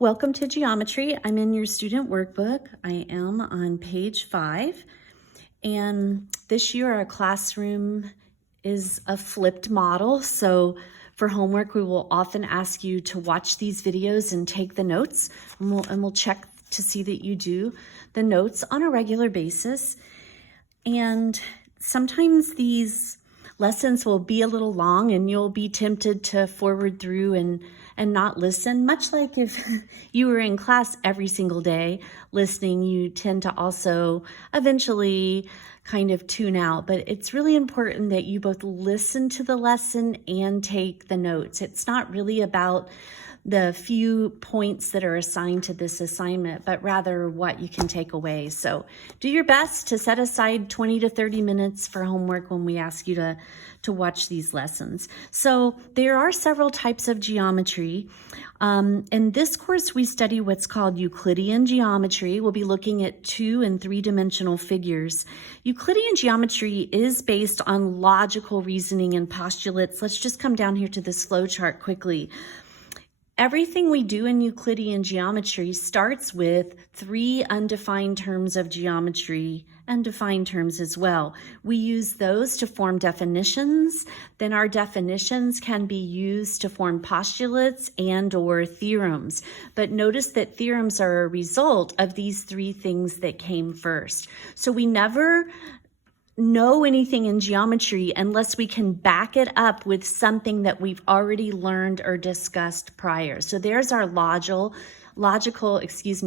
Welcome to geometry. I'm in your student workbook. I am on page 5. And this year our classroom is a flipped model. So for homework, we will often ask you to watch these videos and take the notes. And we'll check to see that you do the notes on a regular basis. And sometimes these lessons will be a little long and you'll be tempted to forward through and not listen. Much like if you were in class every single day listening, you tend to also eventually kind of tune out. But it's really important that you both listen to the lesson and take the notes. It's not really about the few points that are assigned to this assignment, but rather what you can take away. So do your best to set aside 20 to 30 minutes for homework when we ask you to watch these lessons. So there are several types of geometry. In this course, we study what's called Euclidean geometry. We'll be looking at 2- and 3-dimensional figures. Euclidean geometry is based on logical reasoning and postulates. Let's just come down here to this flow chart quickly. Everything we do in Euclidean geometry starts with 3 undefined terms of geometry and defined terms as well. We use those to form definitions. Then our definitions can be used to form postulates and/or theorems. But notice that theorems are a result of these 3 things that came first. So we never know anything in geometry unless we can back it up with something that we've already learned or discussed prior. So there's our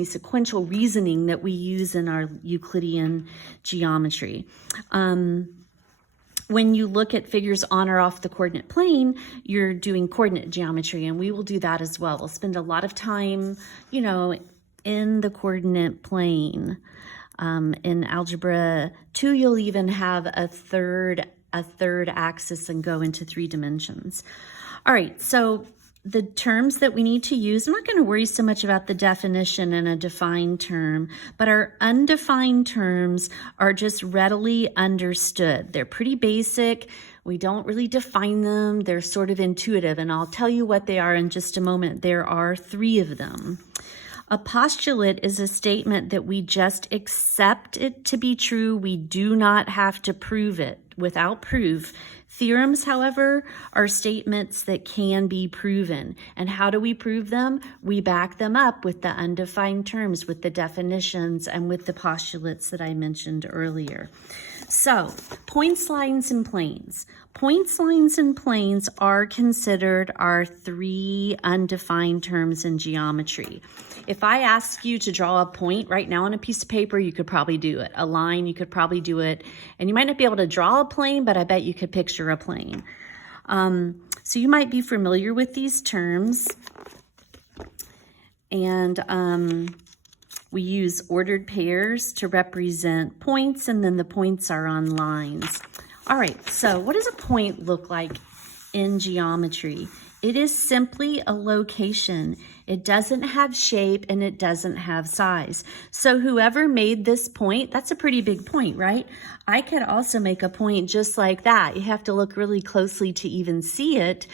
sequential reasoning that we use in our Euclidean geometry. When you look at figures on or off the coordinate plane, you're doing coordinate geometry, and we will do that as well. We'll spend a lot of time, in the coordinate plane. In Algebra 2, you'll even have a third axis and go into 3 dimensions. All right, so the terms that we need to use, I'm not going to worry so much about the definition and a defined term, but our undefined terms are just readily understood. They're pretty basic. We don't really define them. They're sort of intuitive, and I'll tell you what they are in just a moment. There are 3 of them. A postulate is a statement that we just accept it to be true. We do not have to prove it without proof. Theorems, however, are statements that can be proven. And how do we prove them? We back them up with the undefined terms, with the definitions, and with the postulates that I mentioned earlier. So, points, lines, and planes. Points, lines, and planes are considered our 3 undefined terms in geometry. If I ask you to draw a point right now on a piece of paper, you could probably do it. A line, you could probably do it. And you might not be able to draw a plane, but I bet you could picture a plane. So you might be familiar with these terms. And we use ordered pairs to represent points, and then the points are on lines. All right, so what does a point look like in geometry? It is simply a location. It doesn't have shape and it doesn't have size. So whoever made this point, that's a pretty big point, right? I could also make a point just like that. You have to look really closely to even see it.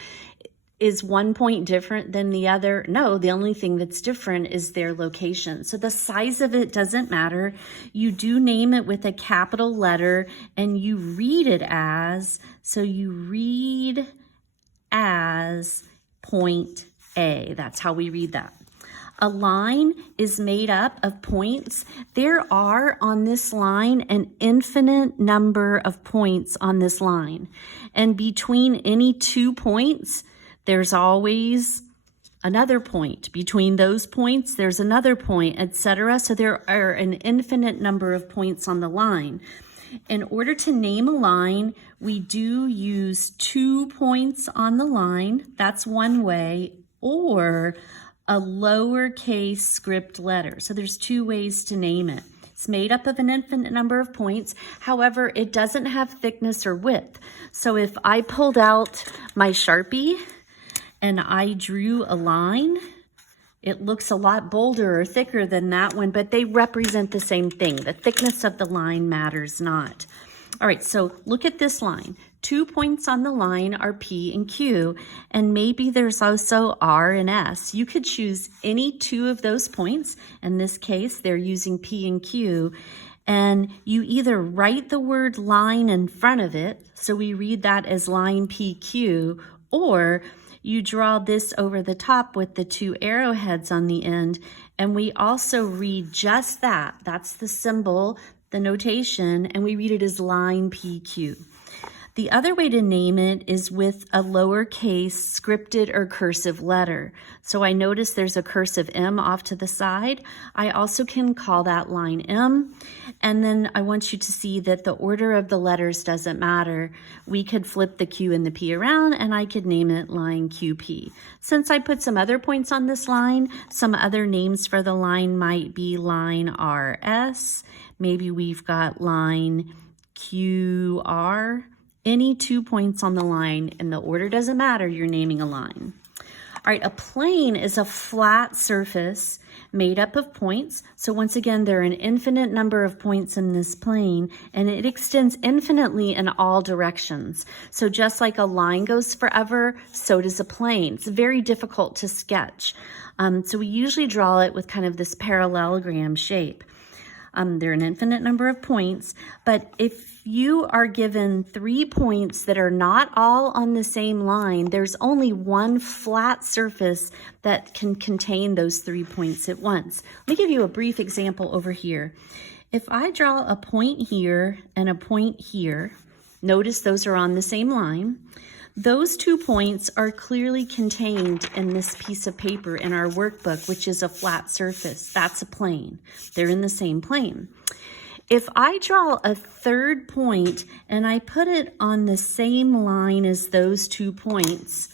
Is one point different than the other? No, the only thing that's different is their location. So the size of it doesn't matter. You do name it with a capital letter and you read it as, so you read as point A. That's how we read that. A line is made up of points. There are on this line an infinite number of points on this line. And between any 2 points, there's always another point. Between those points, there's another point, etc. So there are an infinite number of points on the line. In order to name a line, we do use 2 points on the line. That's one way, or a lowercase script letter. So there's 2 ways to name it. It's made up of an infinite number of points. However, it doesn't have thickness or width. So if I pulled out my Sharpie and I drew a line, it looks a lot bolder or thicker than that one, but they represent the same thing. The thickness of the line matters not. All right, so look at this line. 2 points on the line are P and Q, and maybe there's also R and S. You could choose any 2 of those points. In this case, they're using P and Q, and you either write the word line in front of it, so we read that as line PQ, or you draw this over the top with the 2 arrowheads on the end, and we also read just that. That's the symbol, the notation, and we read it as line PQ. The other way to name it is with a lowercase scripted or cursive letter. So I notice there's a cursive M off to the side. I also can call that line M. And then I want you to see that the order of the letters doesn't matter. We could flip the Q and the P around, and I could name it line QP. Since I put some other points on this line, some other names for the line might be line RS. Maybe we've got line QR. Any 2 points on the line, and the order doesn't matter, you're naming a line. All right, a plane is a flat surface made up of points. So once again, there are an infinite number of points in this plane, and it extends infinitely in all directions. So just like a line goes forever, so does a plane. It's very difficult to sketch. So we usually draw it with kind of this parallelogram shape. There are an infinite number of points, but if you are given 3 points that are not all on the same line, there's only one flat surface that can contain those 3 points at once. Let me give you a brief example over here. If I draw a point here and a point here, notice those are on the same line. Those 2 points are clearly contained in this piece of paper in our workbook, which is a flat surface. That's a plane. They're in the same plane. If I draw a 3rd point and I put it on the same line as those 2 points,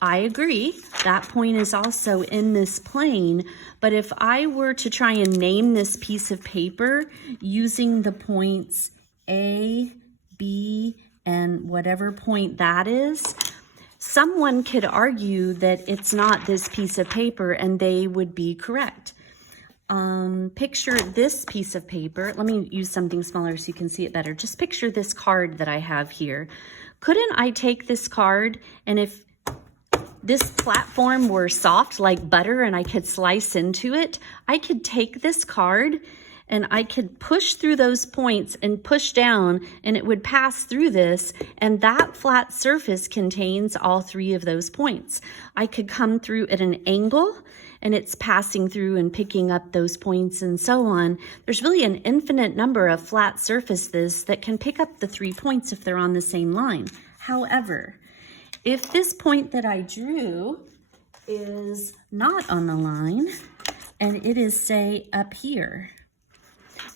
I agree, that point is also in this plane. But if I were to try and name this piece of paper using the points A, B, and whatever point that is, someone could argue that it's not this piece of paper, and they would be correct. Picture this piece of paper. Let me use something smaller so you can see it better. Just picture this card that I have here. Couldn't I take this card, and if this platform were soft like butter and I could slice into it, I could take this card and I could push through those points and push down, and it would pass through this, and that flat surface contains all 3 of those points. I could come through at an angle, and it's passing through and picking up those points and so on. There's really an infinite number of flat surfaces that can pick up the 3 points if they're on the same line. However, if this point that I drew is not on the line, and it is, say, up here,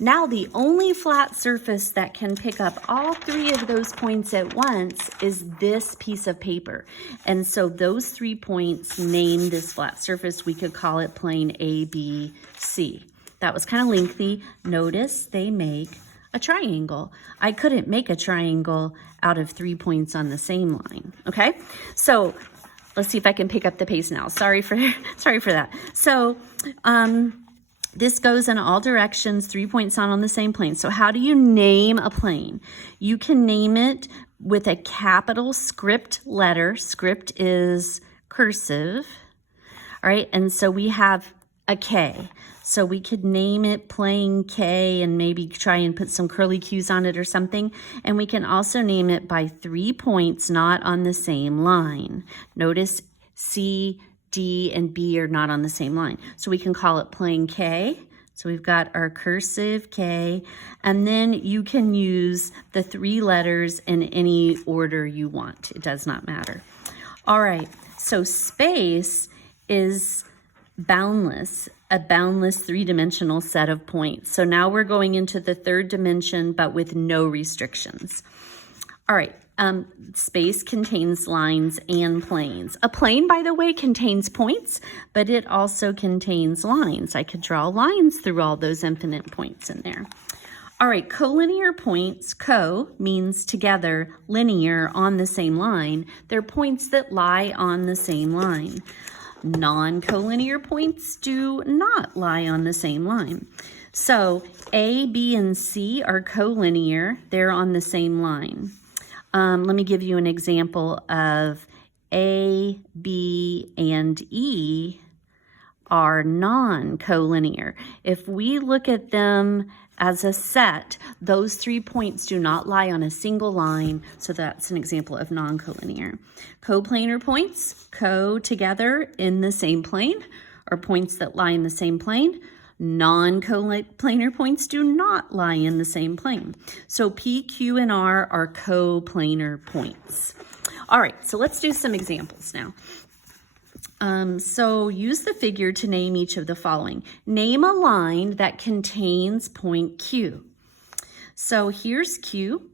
now the only flat surface that can pick up all 3 of those points at once is this piece of paper. And so those 3 points name this flat surface. We could call it plane ABC. That was kind of lengthy. Notice they make a triangle. I couldn't make a triangle out of 3 points on the same line, okay? So let's see if I can pick up the pace now. Sorry for that. So, this goes in all directions, 3 points on the same plane. So how do you name a plane? You can name it with a capital script letter. Script is cursive, all right? And so we have a K. So we could name it plane K and maybe try and put some curly Q's on it or something. And we can also name it by 3 points not on the same line. Notice C, D, and B are not on the same line. So we can call it plane K. So we've got our cursive K, and then you can use the 3 letters in any order you want. It does not matter. All right, so space is boundless, a boundless 3-dimensional set of points. So now we're going into the 3rd dimension, but with no restrictions. All right. Space contains lines and planes. A plane, by the way, contains points, but it also contains lines. I could draw lines through all those infinite points in there. All right, collinear points, co means together, linear, on the same line. They're points that lie on the same line. Non-collinear points do not lie on the same line. So A, B, and C are collinear. They're on the same line. Let me give you an example of A, B, and E are non-collinear. If we look at them as a set, those 3 points do not lie on a single line, so that's an example of non-collinear. Coplanar points, together in the same plane, or points that lie in the same plane. Non-coplanar points do not lie in the same plane. So P, Q, and R are coplanar points. All right, so let's do some examples now. So use the figure to name each of the following. Name a line that contains point Q. So here's Q,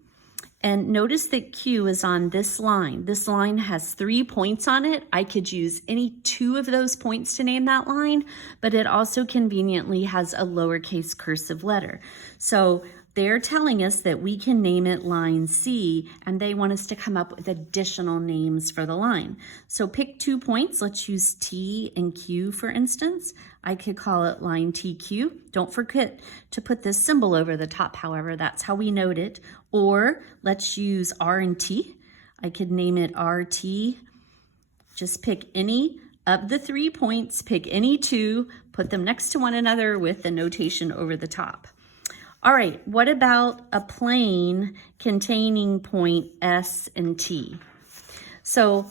and notice that Q is on this line. This line has 3 points on it. I could use any 2 of those points to name that line, but it also conveniently has a lowercase cursive letter. So they're telling us that we can name it line C, and they want us to come up with additional names for the line. So pick 2 points. Let's use T and Q, for instance. I could call it line TQ. Don't forget to put this symbol over the top, however, that's how we note it. Or let's use R and T. I could name it RT. Just pick any of the 3 points, pick any 2, put them next to one another with the notation over the top. All right, what about a plane containing point S and T? So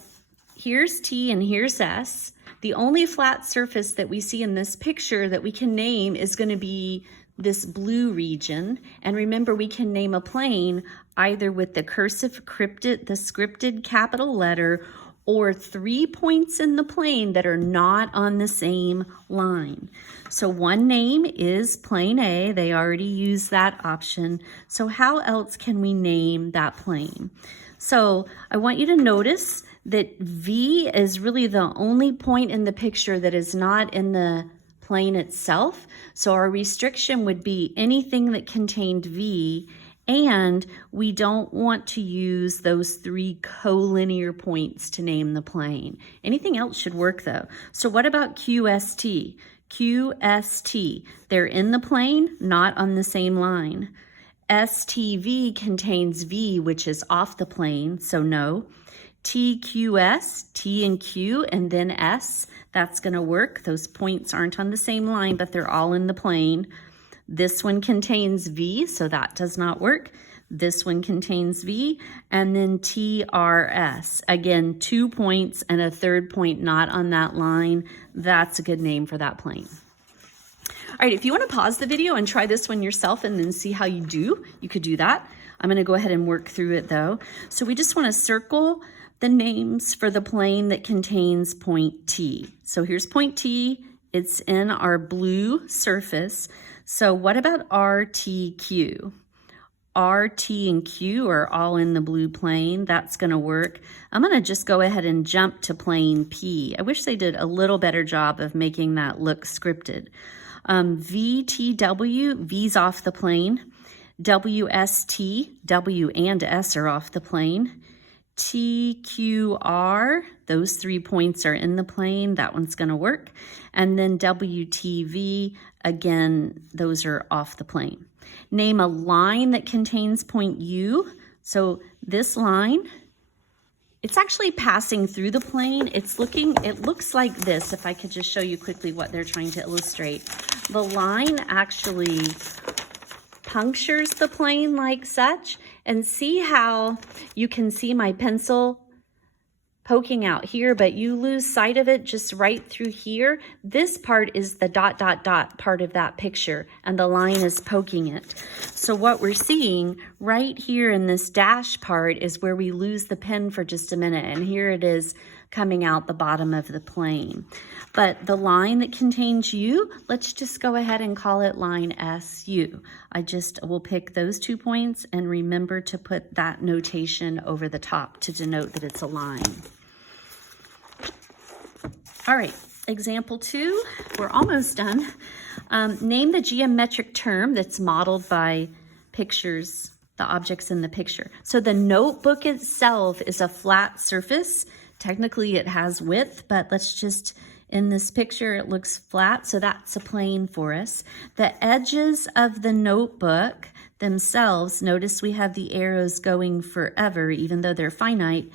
here's T and here's S. The only flat surface that we see in this picture that we can name is going to be this blue region. And remember, we can name a plane either with the cursive scripted capital letter, or 3 points in the plane that are not on the same line. So one name is plane A. They already used that option. So how else can we name that plane? So I want you to notice that V is really the only point in the picture that is not in the plane itself. So our restriction would be anything that contained V, and we don't want to use those 3 collinear points to name the plane. Anything else should work though. So what about QST? QST, they're in the plane, not on the same line. STV contains V, which is off the plane, so no. TQS, T and Q, and then S, that's gonna work. Those points aren't on the same line, but they're all in the plane. This one contains V, so that does not work. This one contains V, and then TRS. Again, 2 points and a 3rd point not on that line. That's a good name for that plane. All right, if you want to pause the video and try this one yourself and then see how you do, you could do that. I'm going to go ahead and work through it though. So we just want to circle the names for the plane that contains point T. So here's point T. It's in our blue surface. So what about RTQ? RT and Q are all in the blue plane. That's going to work. I'm going to just go ahead and jump to plane P. I wish they did a little better job of making that look scripted. VTW, V's off the plane. WST, W and S are off the plane. TQR, those 3 points are in the plane. That one's going to work. And then WTV, again, those are off the plane. Name a line that contains point U. So this line, it's actually passing through the plane. It looks like this. If I could just show you quickly what they're trying to illustrate. The line actually punctures the plane like such, and see how you can see my pencil poking out here, but you lose sight of it just right through here. This part is the ... part of that picture, and the line is poking it. So what we're seeing right here in this dash part is where we lose the pen for just a minute, and here it is coming out the bottom of the plane. But the line that contains U, let's just go ahead and call it line SU. I just will pick those 2 points and remember to put that notation over the top to denote that it's a line. All right, example 2, we're almost done. Name the geometric term that's modeled by pictures, the objects in the picture. So the notebook itself is a flat surface. Technically it has width, but let's just In this picture, it looks flat, so that's a plane for us. The edges of the notebook themselves, notice we have the arrows going forever, even though they're finite,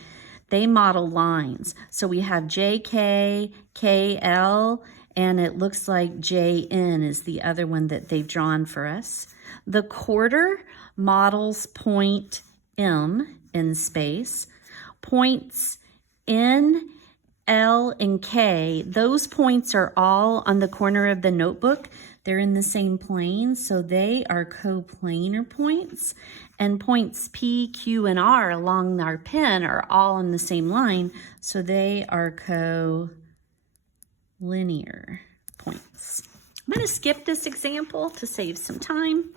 they model lines. So we have JK, KL, and it looks like JN is the other one that they've drawn for us. The quarter models point M in space. Points N, L, and K, those points are all on the corner of the notebook. They're in the same plane, so they are coplanar points. And points P, Q, and R along our pen are all on the same line, so they are collinear points. I'm going to skip this example to save some time,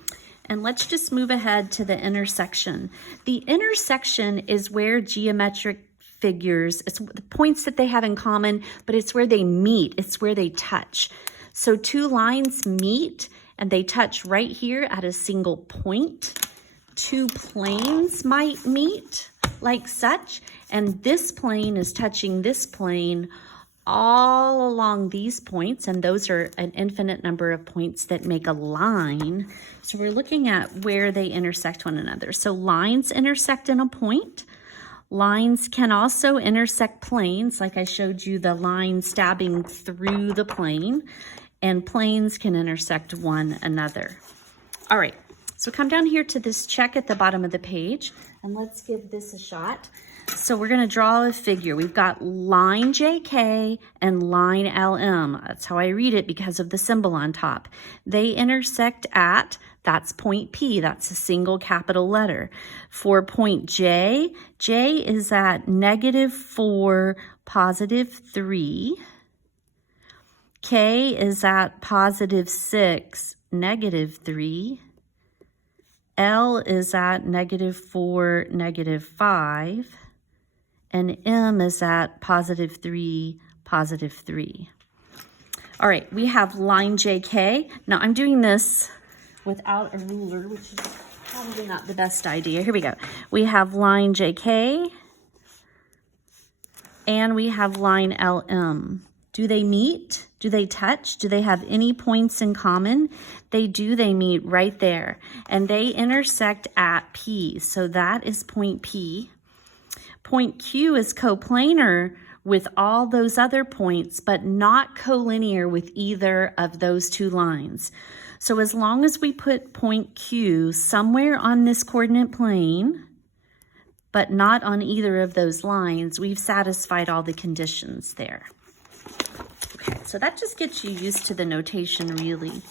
and let's just move ahead to the intersection. The intersection is where geometric figures, it's the points that they have in common, but it's where they meet, it's where they touch. So two lines meet and they touch right here at a single point. Two planes might meet like such, and this plane is touching this plane all along these points, and those are an infinite number of points that make a line. So we're looking at where they intersect one another. So lines intersect in a point. Lines can also intersect planes, like I showed you the line stabbing through the plane, and planes can intersect one another. All right, so come down here to this check at the bottom of the page, and let's give this a shot. So we're going to draw a figure. We've got line JK and line LM. That's how I read it because of the symbol on top. They intersect at, that's point P. That's a single capital letter. For point J, J is at -4, +3. K is at +6, -3. L is at -4, -5. And M is at +3, +3. All right, we have line JK. Now I'm doing this without a ruler, which is probably not the best idea. Here we go. We have line JK and we have line LM. Do they meet? Do they touch? Do they have any points in common? They do. They meet right there. And they intersect at P. So that is point P. Point Q is coplanar with all those other points, but not collinear with either of those two lines. So as long as we put point Q somewhere on this coordinate plane, but not on either of those lines, we've satisfied all the conditions there. Okay, so that just gets you used to the notation, really.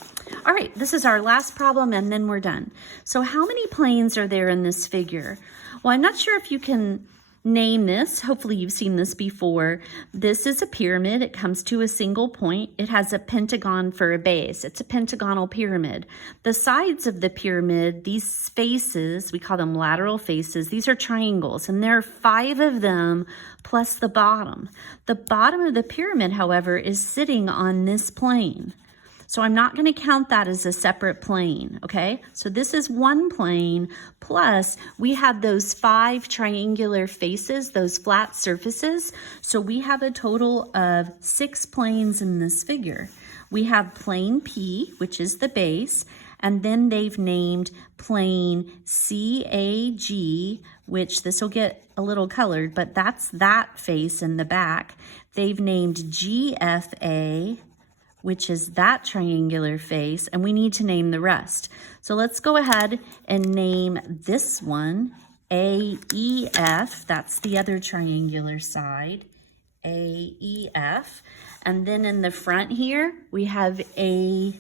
All right, this is our last problem, and then we're done. So how many planes are there in this figure? Well, I'm not sure if you can name this. Hopefully you've seen this before. This is a pyramid. It comes to a single point. It has a pentagon for a base. It's a pentagonal pyramid. The sides of the pyramid, these faces, we call them lateral faces, these are triangles, and there are 5 of them plus the bottom. The bottom of the pyramid, however, is sitting on this plane. So I'm not going to count that as a separate plane, okay? So this is one plane, plus we have those 5 triangular faces, those flat surfaces. So we have a total of 6 planes in this figure. We have plane P, which is the base, and then they've named plane CAG, which this will get a little colored, but that's that face in the back. They've named GFA, which is that triangular face, and we need to name the rest. So let's go ahead and name this one AEF. That's the other triangular side, AEF. And then in the front here, we have ADE.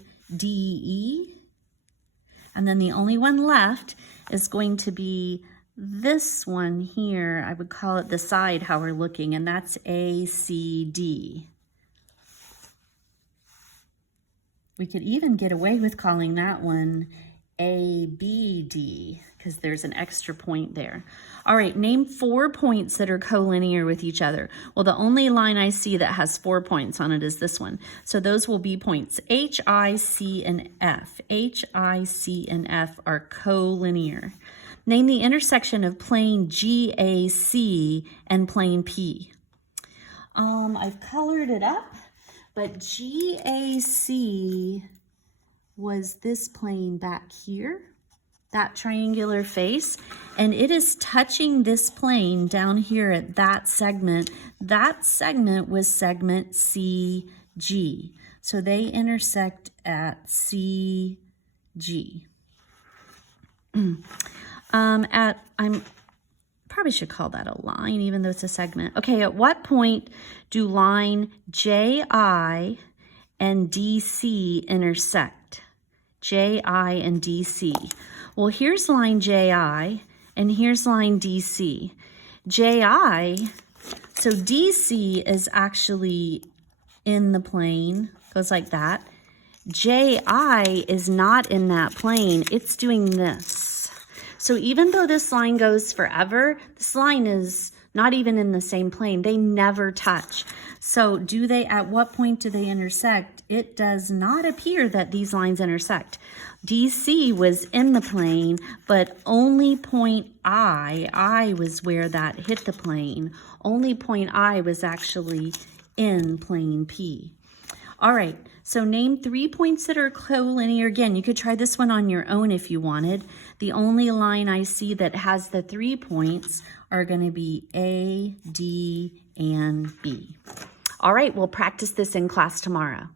And then the only one left is going to be this one here. I would call it the side, how we're looking, and that's ACD. We could even get away with calling that one ABD because there's an extra point there. All right, name 4 points that are collinear with each other. Well, the only line I see that has 4 points on it is this one. So those will be points H, I, C, and F. H, I, C, and F are collinear. Name the intersection of plane GAC and plane P. I've colored it up. But GAC was this plane back here, that triangular face, and it is touching this plane down here at that segment. That segment was segment CG. So they intersect at CG. I'm probably should call that a line, even though it's a segment. Okay, at what point do line JI and DC intersect? JI and DC. Well, here's line JI and here's line DC. JI, so DC is actually in the plane, goes like that. JI is not in that plane, it's doing this. So even though this line goes forever, this line is not even in the same plane. They never touch. So at what point do they intersect? It does not appear that these lines intersect. DC was in the plane, but only point I was where that hit the plane. Only point I was actually in plane P. All right, so name 3 points that are collinear. Again, you could try this one on your own if you wanted. The only line I see that has the 3 points are going to be A, D, and B. All right, we'll practice this in class tomorrow.